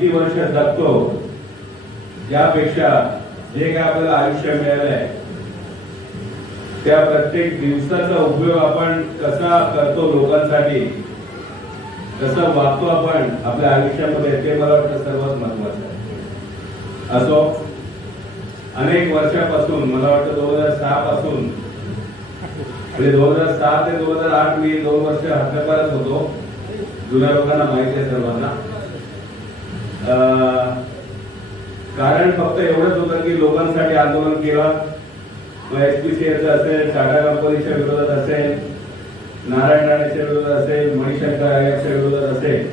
किती वर्ष जगतो यापेक्षा जे काय आपल्याला आयुष्य मिळालंय त्या प्रत्येक दिवसाचा उपयोग आपण कसा करतो, लोकांसाठी कसा वागतो आपण आपल्या आयुष्यामध्ये, ते मला वाटतं सर्वात महत्वाचं आहे. असो, अनेक वर्षापासून मला वाटतं 2006 पासून म्हणजे 2006 ते 2008 मी 2 वर्ष हद्दपारच होतो. जुन्या लोकांना माहिती आहे सर्वांना. कारण फक्त एवढंच होतं की लोकांसाठी आंदोलन केलं. एसपीसीएचं असेल, टाटा कंपनीच्या विरोधात असेल, नारायण राणेच्या विरोधात असेल, मणिशंकर अय्यरच्या विरोधात असेल,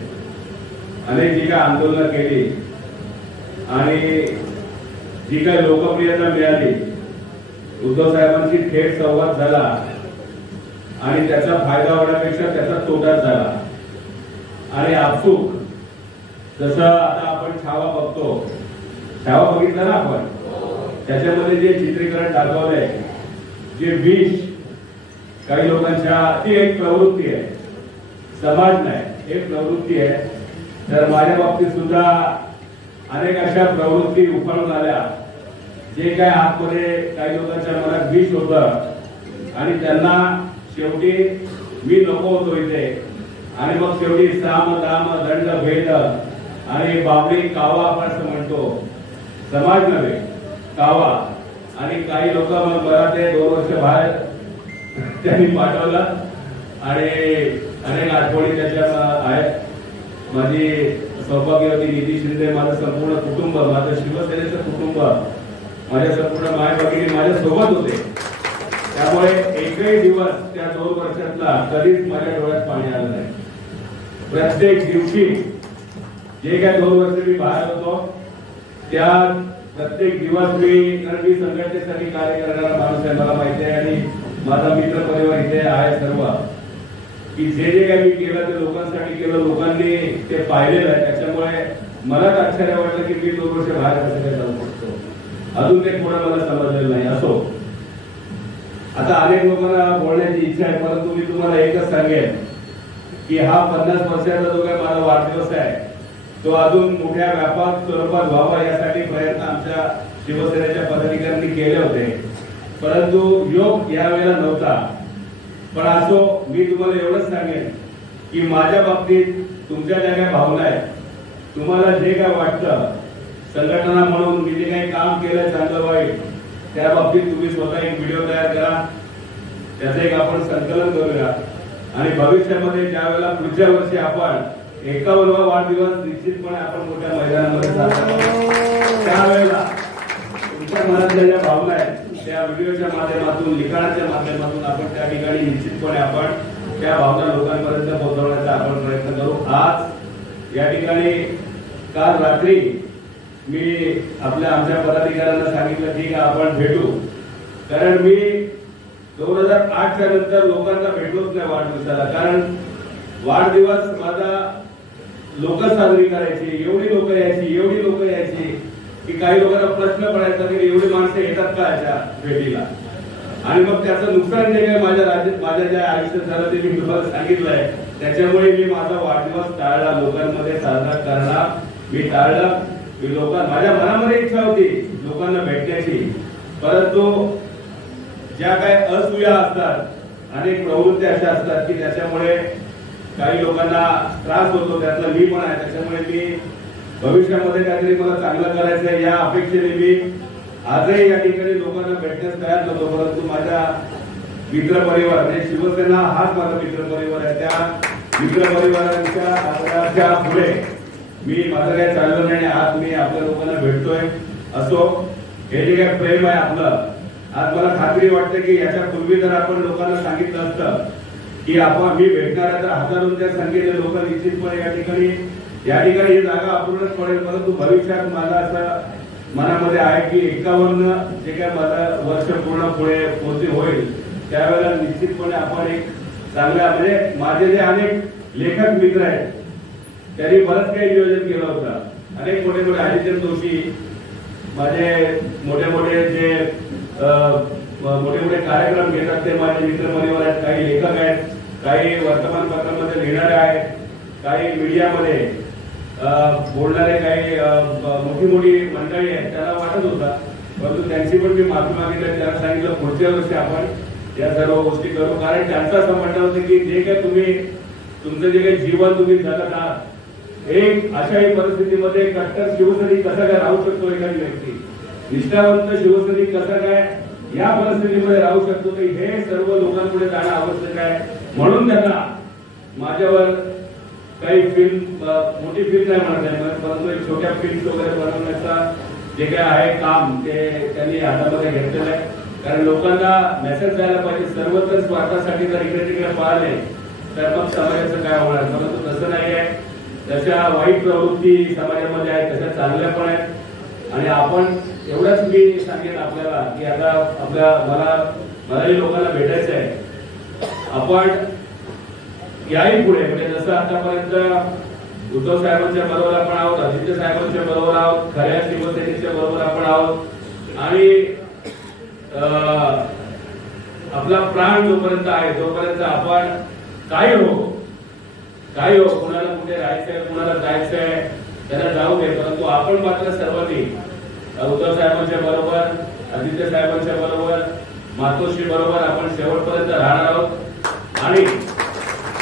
अनेक जी काय आंदोलनं केली आणि जी काय लोकप्रियता मिळाली, उद्धव साहेबांशी थेट संवाद झाला आणि त्याचा फायदा होण्यापेक्षा त्याचा तोटाच झाला. आणि आपसूक जसं आता आपण छावा बघतो, छावा बघितला ना आपण, त्याच्यामध्ये जे चित्रीकरण दाखवलंय, जे विष काही लोकांच्या, ती एक प्रवृत्ती आहे, समाज नाही, एक प्रवृत्ती आहे. तर माझ्या बाबतीत सुद्धा अनेक अशा प्रवृत्ती उफाळून आल्या, जे काय आतमध्ये काही लोकांच्या मनात विष होतं आणि त्यांना शेवटी मी नको होतो इथे, आणि मग शेवटी साम दाम दंड भेद आणि बाबळी कावा आपण असं म्हणतो, समाज नव्हे कावा. आणि काही लोक मग मला ते 2 वर्ष बाहेर त्यांनी पाठवलं आणि अनेक आठवणी त्याच्या आहेत. माझी सौभाग्यवती निधी शिंदे, माझं संपूर्ण कुटुंब, माझं शिवसेनेचं कुटुंब, माझ्या संपूर्ण माय भगिनी माझ्या सोबत होते. त्यामुळे एकही दिवस त्या 2 वर्षातला कधीच माझ्या डोळ्यात पाणी आलं नाही. प्रत्येक दिवशी जे काय 2 वर्ष मी बाहेर होतो, त्या प्रत्येक दिवस मी संघटनेसाठी कार्य करणारा माणूस आहे, मला माहिती आहे. आणि माझा मित्र परिवार इथे आहे सर्व, की जे जे काही मी केलं ते लोकांसाठी केलं, लोकांनी ते पाहिलेलं आहे. त्याच्यामुळे मलाच आश्चर्य वाटलं की मी 2 वर्ष बाहेर कसं काय जाऊ शकतो. अजून ते थोडं मला समजलेलं नाही. असो, आता अनेक लोकांना बोलण्याची इच्छा आहे, परंतु मी तुम्हाला एकच सांगेन की हा 50 वर्षाचा जो काही माझा वाढदिवस आहे, तो अजून मोठ्या व्यापक स्वरूपात व्हावा यासाठी प्रयत्न आमच्या शिवसेनेच्या पदाधिकाऱ्यांनी केले होते, परंतु योग यावेळेला नव्हता. पण असो, मी तुम्हाला एवढंच सांगेन की माझ्या बाबतीत तुमच्या ज्या काही भावना आहेत, तुम्हाला जे काय वाटतं, संघटना म्हणून मी जे काही काम केलं चांगलं वाईट, त्या बाबतीत तुम्ही स्वतः एक व्हिडिओ तयार करा, त्याचं एक आपण संकलन करूया. आणि भविष्यामध्ये ज्या वेळेला पुढच्या वर्षी आपण 51वा वाढदिवस निश्चितपणे आपण मोठ्या मैदानामध्ये त्यावेळेला तुमच्या मनातल्या ज्या भावना आहेत त्या व्हिडिओच्या माध्यमातून, लिखाणाच्या माध्यमातून आपण त्या ठिकाणी निश्चितपणे आपण त्या भावना लोकांपर्यंत पोहोचवण्याचा आपण प्रयत्न करू. आज या ठिकाणी काल रात्री मी आमच्या पदाधिकाऱ्यांना सांगितलं ठीक आहे आपण भेटू, कारण मी 2008च्या नंतर लोकांना भेटलोच नाही वाढदिवसाला. कारण वाढदिवस माझा लोक साजरी करायची, एवढी लोक यायची की काही लोकांना प्रश्न पडायचा की एवढी माणसं येतात का याच्या भेटीला. आणि मग त्याचं नुकसान जे काही माझ्या ज्या आयुष्यात झालं ते मी तुम्हाला सांगितलंय. त्याच्यामुळे मी माझा वाढदिवस टाळला, लोकांमध्ये साजरा करणं मी टाळलं. मी माझ्या मनामध्ये इच्छा होती लोकांना भेटण्याची, परंतु ज्या काही असूया असतात, अनेक प्रवृत्ती अशा असतात की त्याच्यामुळे काही लोकांना त्रास होतो, त्यातला मी पण आहे. त्याच्यामुळे मी भविष्यामध्ये काहीतरी मला चांगलं करायचं आहे या अपेक्षेने मी आजही या ठिकाणी लोकांना भेटण्यास तयार नव्हतो. परंतु माझ्या मित्रपरिवार म्हणजे शिवसेना हाच माझा मित्रपरिवार आहे, त्या मित्रपरिवारांच्या पुढे मी माझं काही चाललं नाही. आज मी आपल्या लोकांना भेटतोय. असो, हे जे काही प्रेम आहे आपलं, आज मला खात्री वाटते की याच्या पूर्वी जर आपण लोकांना सांगितलं असतं की मी भेटणार आहे तर हजारोंच्या संख्येने लोक निश्चितपणे या ठिकाणी ही जागा अपूर्णच पडेल. परंतु भविष्यात माझा असं मनामध्ये आहे की 51 जे काय माझा वर्ष पूर्ण पुढे पोहोची होईल त्यावेळेला निश्चितपणे आपण एक चांगल्या म्हणजे माझे जे अनेक लेखक मित्र आहेत त्यांनी बरंच काही नियोजन केलं होतं. अनेक मोठे मोठे आदित्य जोशी, माझे मोठे मोठे जे मोठे मोठे कार्यक्रम घेतात ते माझे मित्र परिवार आहेत. काही लेखक आहेत, काही वर्तमानपत्रामध्ये लिहिणारे आहेत, काही मीडियामध्ये बोलणारे काही मोठी मोठी मंडळी आहेत त्याला वाटत होता, परंतु त्यांची पण मी माफी मागितली. त्यांना सांगितलं पुढच्या वर्षी आपण या सर्व गोष्टी करू, कारण त्यांचं असं म्हणणं होतं की जे काही तुम्ही तुमचं जे काही जीवन तुम्ही जगत आहात, एक अशाही परिस्थितीमध्ये कट्टर शिवसैनिक कसा काय राहू शकतो, एखादी व्यक्ती निष्ठावंत शिवसैनिक कसा काय या परिस्थितीमध्ये राहू शकतो, तर हे सर्व लोकांपुढे जाणं आवश्यक आहे. म्हणून त्यांना माझ्यावर काही फिल्म, मोठी फिल्म नाही म्हणत आहे, परंतु एक छोट्या फिल्म वगैरे बनवण्याचा जे काय आहे काम ते त्यांनी हातामध्ये घेतलेलं आहे. कारण लोकांना मेसेज द्यायला पाहिजे. सर्व तर स्वार्थासाठी जर इकडे तिकडे पाहिले तर मग समाजाचं काय होणार, परंतु तसं नाही आहे. तशा वाईट प्रवृत्ती समाजामध्ये आहेत, तशा चांगल्या पण आहेत. आणि आपण एवढंच मी सांगेन आपल्याला की आता मलाही लोकांना भेटायचं आहे. आपण याही पुढे म्हणजे जसं आतापर्यंत उद्धव साहेबांच्या बरोबर आपण आहोत, आदित्य साहेबांच्या बरोबर आहोत, खऱ्या शिवसेनेच्या बरोबर आपण आहोत. आणि आपला प्राण जोपर्यंत आहे तोपर्यंत आपण काय हो कुणाला कुठे राहायचंय, कुणाला जायचंय त्याला जाऊ दे, परंतु आपण मात्र सर्वांनी उद्धव साहेबांच्या बरोबर, आदित्य साहेबांच्या बरोबर, मातोश्री बरोबर आपण शेवटपर्यंत राहणार आहोत. आणि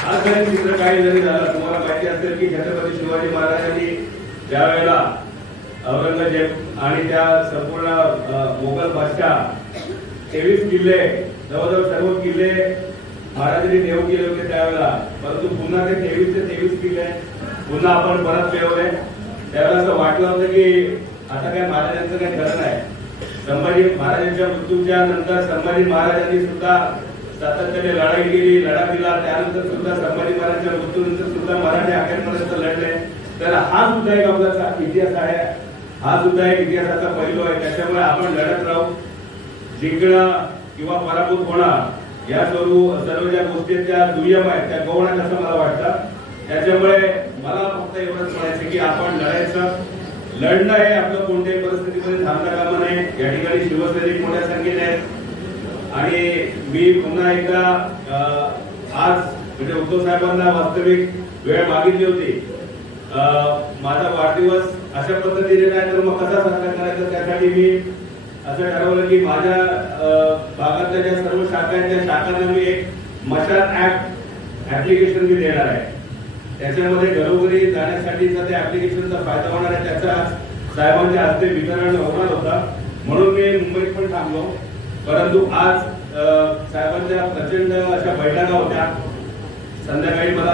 आज जरी चित्र काही जरी झालं, तुम्हाला माहिती असेल की छत्रपती शिवाजी महाराजांनी ज्या वेळेला औरंगजेब आणि त्या संपूर्ण मोगल बादशाह 23 किल्ले जवळजवळ सर्व किल्ले महाराजांनी देऊ केले होते त्यावेळेला, परंतु पुन्हा ते 23 किल्ले पुन्हा आपण परत मिळवले. त्यावेळेला असं वाटलं होतं की आता काय महाराजांचं काही खरं नाही. संभाजी महाराजांच्या मृत्यूच्या नंतर संभाजी महाराजांनी सुद्धा सातत्याने लढाई केली, लढा दिला. त्यानंतर सुद्धा संभाजी महाराजांच्या मृत्यूनंतर सुद्धा मराठे अखेरपर्यंत लढले. तर हा सुद्धा एक आपला इतिहास आहे, हा सुद्धा एक इतिहासाचा पैलू आहे. त्याच्यामुळे आपण लढत राहू. जिंकणं किंवा पराभूत होणं या सर्व ज्या गोष्टी त्या दुय्यम आहेत, त्या गौण आहेत असं मला वाटतं. त्याच्यामुळे मला फक्त एवढंच म्हणायचं की आपण लढणं हे आपलं कोणत्याही परिस्थितीमध्ये थांबता कामा नये. या ठिकाणी शिवसैनिक मोठ्या संख्येने आहेत आणि मी पुन्हा एकदा आज म्हणजे उद्धव साहेबांना वास्तविक वेळ मागितली होती. माझा वाढदिवस अशा पद्धतीने काय तर मग कसा साजरा करायचा, त्यासाठी मी असं ठरवलं की माझ्या भागातल्या ज्या सर्व शाखा आहेत त्या शाखांना मी एक मशाल ऍप ऍप्लिकेशन मी देणार आहे. त्याच्यामध्ये घरोघरी जाण्यासाठीचा त्या ऍप्लिकेशनचा फायदा होणार आहे. त्याचा साहेबांच्या हस्ते वितरण होणार होता, म्हणून मी मुंबईत पण थांबलो. परंतु आज साहेबांच्या प्रचंड अशा बैठका होत्या. संध्याकाळी मला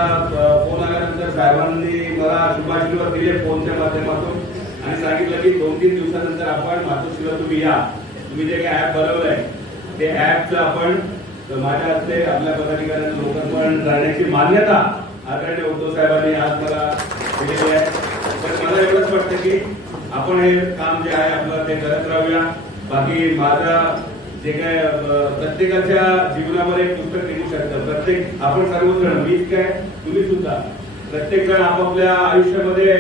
फोन आल्यानंतर साहेबांनी मला शुभाशीर्वाद दिले फोनच्या माध्यमातून आणि सांगितलं की 2-3 दिवसानंतर आपण मातोश्रीला तुम्ही या, तुम्ही जे काही ऍप बनवलंय ते ऍपचं आपण माझ्या हस्ते आपल्या पदाधिकाऱ्यांना लोकांपर्यंत जाण्याची मान्यता आदरणीय उद्धव साहेबांनी आज मला दिलेली आहे. तर मला एवढंच वाटतं की आपण हे काम जे आहे आपलं ते करत राहूया. बाकी माझा जे काय प्रत्येकाच्या जीवनामध्ये एक पुस्तक निघू शकतं. प्रत्येक आपण सर्वजण, मीच काय तुम्ही सुद्धा, प्रत्येक जण आपापल्या आयुष्यामध्ये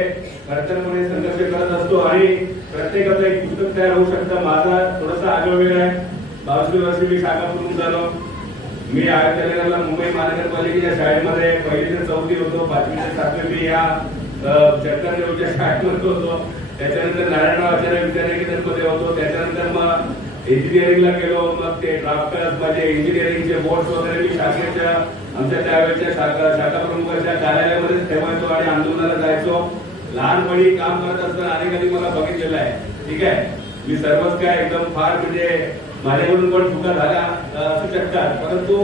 खडतरपणे संघर्ष करत असतो आणि प्रत्येकाचं एक पुस्तक तयार होऊ शकतं. माझा थोडासा आगळवेळ आहे. 22 वर्षी मी शाखा प्रमुख झालो. मी आयतलेला मुंबई महानगरपालिकेच्या शाळेमध्ये 1ली ते 4थी होतो. 5वी ते 7वी मी या चक्करदेवच्या शाळेमध्ये होतो. त्याच्यानंतर नारायणराव आचार्य विद्यानिकेतनमध्ये होतो. त्याच्यानंतर मग इंजिनिअरिंगला गेलो. मग ते ड्राफ्टर्स माझे इंजिनिअरिंगचे बोर्ड्स वगैरे मी शाखेच्या आमच्या त्यावेळेच्या शाखा प्रमुखाच्या कार्यालयामध्येच ठेवायचो आणि आंदोलनाला जायचो. लहानपणी काम करत असताना अनेकांनी मला बघितलेलं आहे. ठीक आहे, मी सर्वच काय एकदम फार म्हणजे माझ्याकडून पण चुका झाल्या असू शकतात, परंतु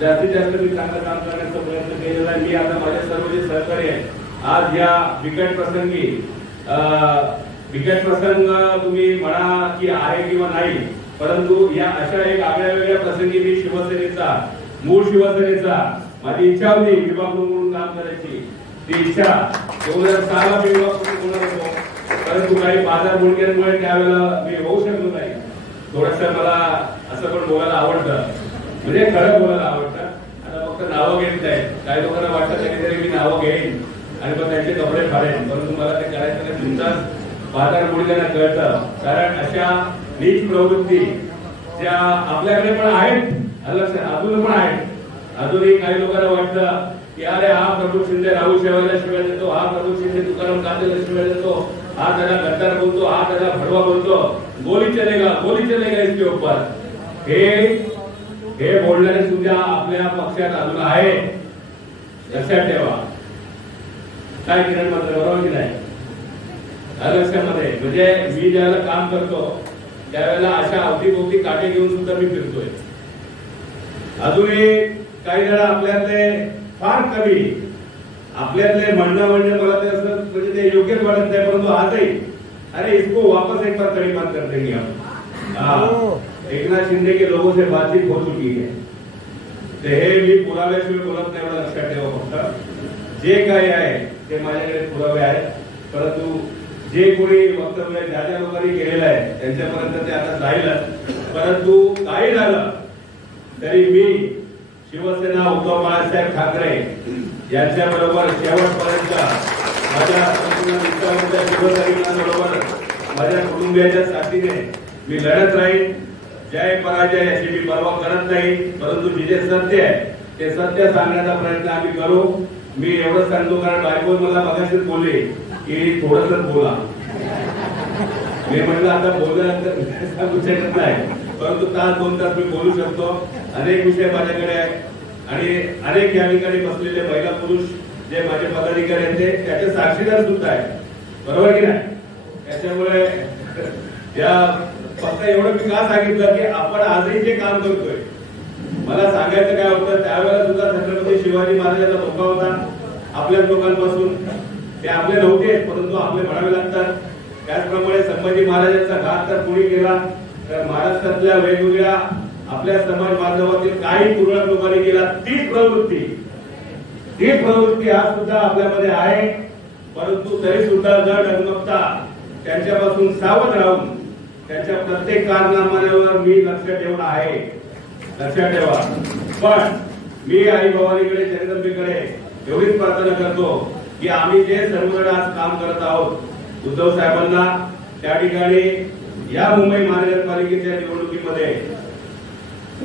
जास्तीत जास्त मी चांगलं काम करण्याचा प्रयत्न केलेला आहे. मी आता माझ्या सर्व जे सहकारी आहेत आज या बिकट प्रसंग तुम्ही म्हणा की आहे किंवा नाही, परंतु या अशा एक आगळ्या वेगळ्या प्रसंगी मी शिवसेनेचा, मूळ शिवसेनेचा, माझी इच्छा होती विभाग म्हणून काम करायची. ती इच्छा 2006 ला विभाग म्हणून होणार होतो, परंतु काही बाजार मुळक्यांमुळे त्यावेळेला मी होऊ शकलो नाही. थोडस मला असं पण बोलायला आवडतं, म्हणजे खरं बोलायला आवडतं. आता फक्त नावं घेत नाही. काही लोकांना वाटतं कधीतरी मी नावं घेईन आणि मग त्यांचे कपडे फाडेन, परंतु मला ते करायचं नाही. तुमचाच बाजार मुळक्यांना कळतं. कारण अशा नीच प्रवृत्ती ज्या आपल्याकडे पण आहेत, अजून पण आहेत. अजूनही काही लोकांना वाटतं की अरे हा प्रभू शिंदे राहू शेवायला शिवाय देतो, हा प्रभू शिंदे तुकाराम कांदेला शिवाय देतो, हा त्याला गद्दार बोलतो, हा त्याला भडवा बोलतो, गोली चलेगा इसके ऊपर, हे बोलणारे सुद्धा आपल्या पक्षात अजून आहे, लक्षात ठेवा. काय किरण मात्र बरोबर की नाही लक्षामध्ये. म्हणजे मी ज्यावेळेला काम करतो त्यावेळेला अशा अवतीभोवती काटे घेऊन सुद्धा मी फिरतोय. अजूनही काही जण आपल्यातले फार कमी आपल्यातले म्हणणं मला ते असं म्हणजे ते योग्यच वाटत नाही, परंतु आजही अरे इसको वापस एक बार कड़ीबात कर देंगे हम. एकनाथ शिंदे के लोगों से बातचीत हो चुकी है. ते हे मी पुराव्याशिवाय बोलत नाही, एवढं लक्षात ठेवा. फक्त जे काही आहे ते माझ्याकडे पुरावे आहेत, परंतु जे कोणी वक्तव्य ज्या लोकांनी केलेलं आहे त्यांच्यापर्यंत ते आता जाईलच. परंतु काही झालं तरी मी शिवसेना उद्धव बाळासाहेब ठाकरे यांच्याबरोबर शेवटपर्यंत माझ्या शिवसैनिकांबरोबर माझ्या कुटुंबियाच्या साथीने मी लढत राहील. जय पराजय याची मी पर्वा करत नाही, परंतु जे सत्य आहे ते सत्य सांगण्याचा प्रयत्न आम्ही करू. मी एवढंच सांगतो, कारण बायको मला मगाशीच बोलली की थोडंसं बोला. मी म्हटलं आता बोलल्यानंतर सांगू शकत नाही, परंतु तास 2 तास मी बोलू शकतो. अनेक विषय माझ्याकडे आहेत आणि अनेक या ठिकाणी बसलेले महिला पुरुष जे माझे पदाधिकारी आहेत ते त्याचे साक्षीदार सुद्धा आहेत, बरोबर की नाही. त्याच्यामुळे या फक्त एवढं मी का सांगितलं की आपण आजही जे काम करतोय, मला सांगायचं काय होतं त्यावेळेला सुद्धा छत्रपती शिवाजी महाराजांचा धोका होता आपल्या लोकांपासून. ते आपले नव्हते, परंतु आपले म्हणावे लागतात. त्याचप्रमाणे संभाजी महाराजांचा घात तर कुणी केला तर महाराष्ट्रातल्या वेगवेगळ्या आपल्या समाज बांधवातील काही तुरळक लोकांनी केला. तीच प्रवृत्ती आज सुद्धा आपल्यामध्ये आहे, परंतु तरी सुद्धा न डगमगता त्यांच्यापासून सावध राहून त्यांच्या प्रत्येक कारनाम्यावर मी लक्ष ठेवून आहे, लक्षात ठेवा. पण मी आई भवानीकडे जगदंबेकडे एवढीच प्रार्थना करतो की आम्ही जे सर्वजण आज काम करत आहोत उद्धव साहेबांना त्या ठिकाणी या मुंबई महानगरपालिकेच्या निवडणुकीमध्ये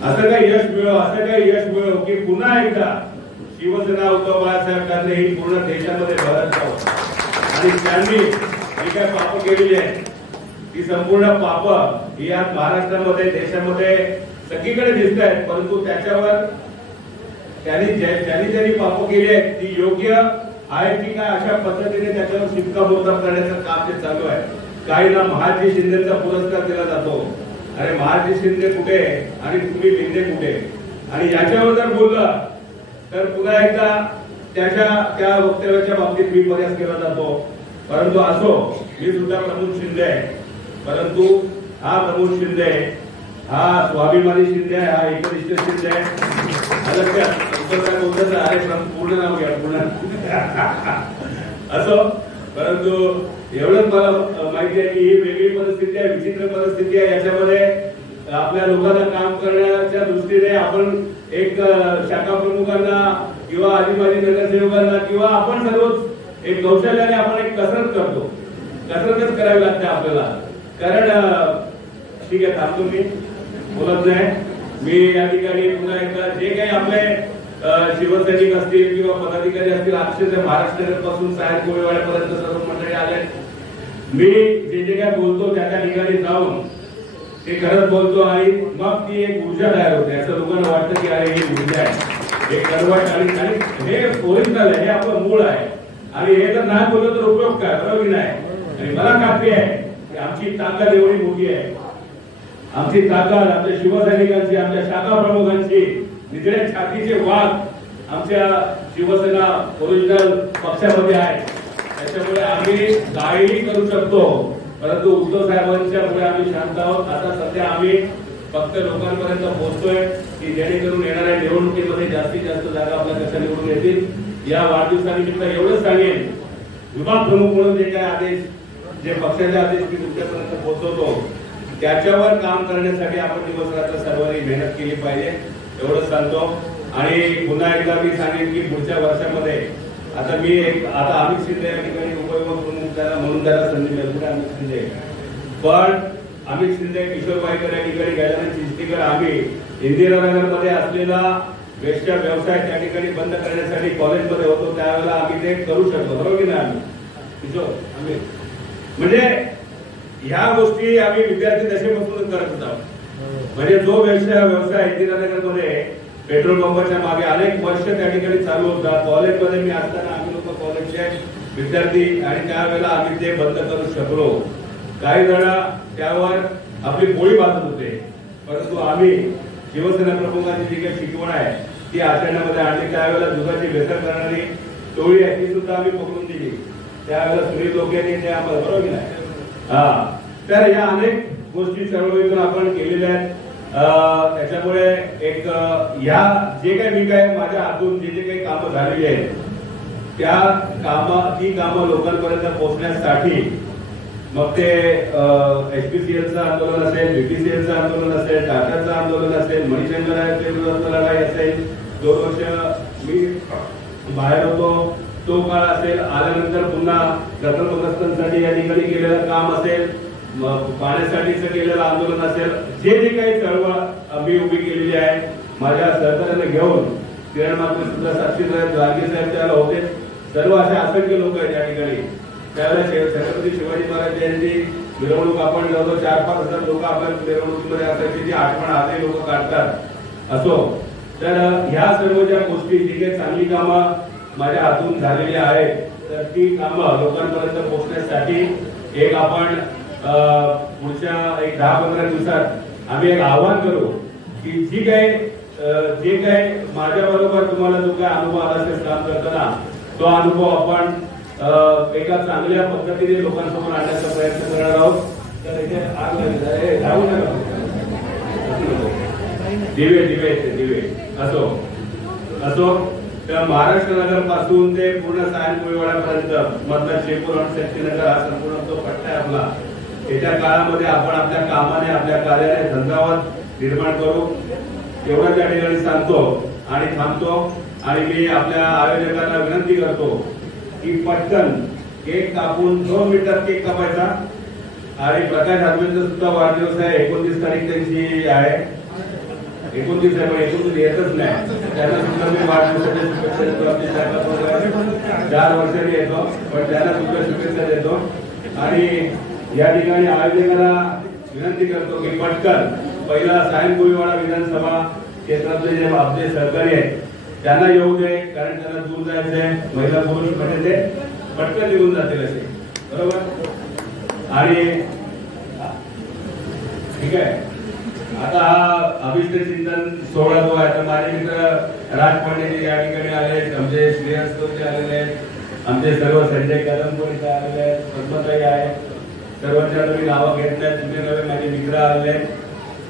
असं काही यश मिळो की पुन्हा एकदा शिवसेना उद्धव बाळासाहेब ठाकरे ही पूर्ण देशामध्ये भरत जावं. आणि त्यांनी जी काय पाप केलेली आहे ती संपूर्ण पाप ही आज महाराष्ट्रामध्ये देशामध्ये सगळीकडे दिसत आहेत, परंतु त्याच्यावर त्यांनी पाप केली आहेत ती योग्य आहे की काय अशा पद्धतीने त्याच्यावर शिक्कामोर्तब करण्याचं काम जे चालू आहे. काहींना महाजी शिंदेचा पुरस्कार दिला जातो. अरे महाजी शिंदे कुठे आणि तुम्ही लिंदे कुठे? आणि याच्यावर जर बोललं तर पुन्हा एकदा त्या वक्तव्याच्या बाबतीत मी प्रयास केला जातो. परंतु असो, मी सुद्धा प्रमोद शिंदे आहे, परंतु हा प्रमोद शिंदे हा स्वाभिमानी शिंदे आहे, हा एकनिष्ठ शिंदे आहे. अरे पूर्ण नाव घ्या पूर्ण असो. परंतु एवढंच मला माहिती आहे की ही वेगळी परिस्थिती आहे, विचित्र परिस्थिती आहे. याच्यामध्ये आपल्या लोकांना काम करण्याच्या दृष्टीने आपण एक शाखा प्रमुखांना किंवा आदिवासी नगरसेवकांना किंवा आपण सर्वच एक कौशल्याने आपण एक कसरत करतो. कसरतच करावी लागते आपल्याला. कारण ठीक आहे, थांबतो मी, बोलत नाही. मी या ठिकाणी पुन्हा एकदा जे काही आपले शिवसैनिक असतील किंवा पदाधिकारी असतील, अक्षरशः महाराष्ट्रापासून साहेब गोळेवाड्यापर्यंत सर्व मंडळी आले. मी जे काय बोलतो त्या ठिकाणी जाऊन ते खरंच बोलतो आणि मग ती एक ऊर्जा तयार होते. असं लोकांना वाटतं की अरे ही ऊर्जा आहे, हे कडवट आणि हे ओरिजिनल आहे, हे आपलं मूळ आहे. आणि हे जर नाही बोललं तर उपयोग काय, बरोबर की नाही. आणि मला खात्री आहे की आमची ताकद एवढी मोठी आहे, आमची ताकद आमच्या शिवसैनिकांची, आमच्या शाखा प्रमुखांची निजड्या छातीचे वाघ आमच्या शिवसेना ओरिजिनल पक्षामध्ये आहे. त्याच्यामुळे आम्ही काहीही करू शकतो, परंतु उद्धव साहेबांच्या पुढे आम्ही शांत आहोत. आता सध्या आम्ही फक्त लोकांपर्यंत पोहोचतोय की जेणेकरून येणाऱ्या निवडणुकीमध्ये जास्तीत जास्त जागा आपल्या कशा निवडून येतील. या वाढदिवसानिमित्त एवढंच सांगेन, विभाग प्रमुख म्हणून जे काय आदेश, जे पक्षाचे आदेश मी तुमच्यापर्यंत पोहोचवतो त्याच्यावर काम करण्यासाठी आपण दिवस रात्र सर्वांनी मेहनत केली पाहिजे, एवढंच सांगतो. आणि पुन्हा एकदा मी सांगेन की पुढच्या वर्षामध्ये आता अमित शिंदे या ठिकाणी उपविभाग प्रमुख म्हणून त्याला संधी मिळते अमित शिंदे, पण अमित शिंदे, किशोर वाईकर या ठिकाणी गजानन चिंचटीकर, आम्ही इंदिरानगरमध्ये असलेला वेस्टचा व्यवसाय त्या ठिकाणी बंद करण्यासाठी कॉलेजमध्ये होतो त्यावेळेला आम्ही ते करू शकतो, बरोबर की नाही? आम्ही म्हणजे ह्या गोष्टी आम्ही विद्यार्थी दशेपासूनच करत होतो. म्हणजे जो व्यवसाय इंदिरानगरमध्ये पेट्रोल पंपाच्या मागे अनेक वर्ष त्या ठिकाणी चालू होता. कॉलेजमध्ये मी असताना आम्ही लोक कॉलेजचे विद्यार्थी आणि त्यावेळेला आम्ही ते बंद करू शकलो. काही जण त्यावर आपली पोळी बांधत होते, परंतु आम्ही शिवसेना प्रमुखांची जी काही शिकवण आहे ती आचरणामध्ये आणली. त्यावेळेला दुधाची भेसळ करणारी टोळी आहे ती सुद्धा आम्ही पकडून दिली. त्यावेळेला सुनील लोकेंनी ते आम्हाला, बरोबर नाही? हा, तर या अनेक गोष्टी चळवळीतून आपण केलेल्या आहेत. त्याच्यामुळे एक या जे काही मी काय माझ्या हातून जे काही कामं झालेली आहेत ती कामं लोकांपर्यंत पोहोचण्यासाठी मग ते HPCLचं आंदोलन असेल, BPCLचं आंदोलन असेल, टाटाचं आंदोलन असेल, मणिशंकराच्या विरोधात लढाई असेल, 2 वर्ष मी बाहेर होतो तो काळ असेल, आल्यानंतर पुन्हा प्रकल्पग्रस्तांसाठी या ठिकाणी केलेलं काम असेल, पाण्यासाठीचं केलेलं आंदोलन असेल, जे काही चळवळ मी उभी केलेली आहे माझ्या सहकार्याने घेऊन, किरण मात्रे सुद्धा साक्षीदार आहेत, गांधी साहेब त्याला होते, सर्व असे असंख्य लोक आहेत या ठिकाणी. त्यावेळेला छत्रपती शिवाजी महाराज यांची मिरवणूक आपण जवळजवळ 4-5 हजार लोक आपल्या मिरवणुकीमध्ये असायची, जी आठवण आजही लोक काढतात असो. तर ह्या सर्व ज्या गोष्टी जी काही चांगली कामं माझ्या हातून झालेली आहेत तर ती कामं लोकांपर्यंत पोहोचण्यासाठी एक आपण पुढच्या 10-15 दिवसात आम्ही एक आव्हान करू की जे काही माझ्या बरोबर तुम्हाला जो काही अनुभव आला असेल काम करताना तो अनुभव आपण एका चांगल्या पद्धतीने लोकांसमोर आणण्याचा प्रयत्न करणार आहोत. तर इथे जाऊ नका, दिवे असो तर महाराष्ट्र नगर पासून ते पूर्ण सायनपुरीवाड्यापर्यंत मधला शेपूर आणि शक्तीनगर हा संपूर्ण तो पट्टा आहे आपला. येत्या काळामध्ये आपण आपल्या कामाने आपल्या कार्याने धंदावत निर्माण करू एवढं त्या ठिकाणी सांगतो आणि थांबतो. आणि मी आपल्या आयोजकांना विनंती करतो की पटकन केक कापून 2 मिनिटात केक कापायचा. आणि प्रकाश आंबेडकर सुद्धा वाढदिवस आहे, 29 तारीख त्यांची आहे, 29 आहे पण 29 येतच नाही. त्यांना सुद्धा मी वाढदिवसाच्या शुभेच्छा देतो. आपली साहेबांना 4 वर्षांनी येतो पण त्यांना सुद्धा शुभेच्छा देतो. आणि या ठिकाणी आयोजकांना विनंती करतो की पटकन पहिला सायनपुरीवाडा विधानसभा क्षेत्रातले जे आपले सहकारी आहेत त्यांना येऊ दे, कारण त्यांना दूर जायचंय. महिला पुरुष म्हणजे ते पटकन निघून जातील असे, बरोबर? आणि ठीक आहे, आता हा अभिष्ट चिंतन सोहळा जो आहे तर माझे मित्र राज पांडे या ठिकाणी आले, आमचे श्रेयस आलेले आहेत, आमचे सर्व संजय कदमपूर इथे आलेले आहेत, पद्मताई आहे, सर्वांच्या मी नावं घेत नाही, तुमचे नवे माझे मित्र आलेले आहेत.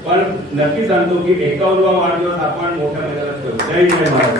पण नक्की सांगतो की 51वा वाढदिवस आपण मोठ्या मैदानात करू. जय महाराज.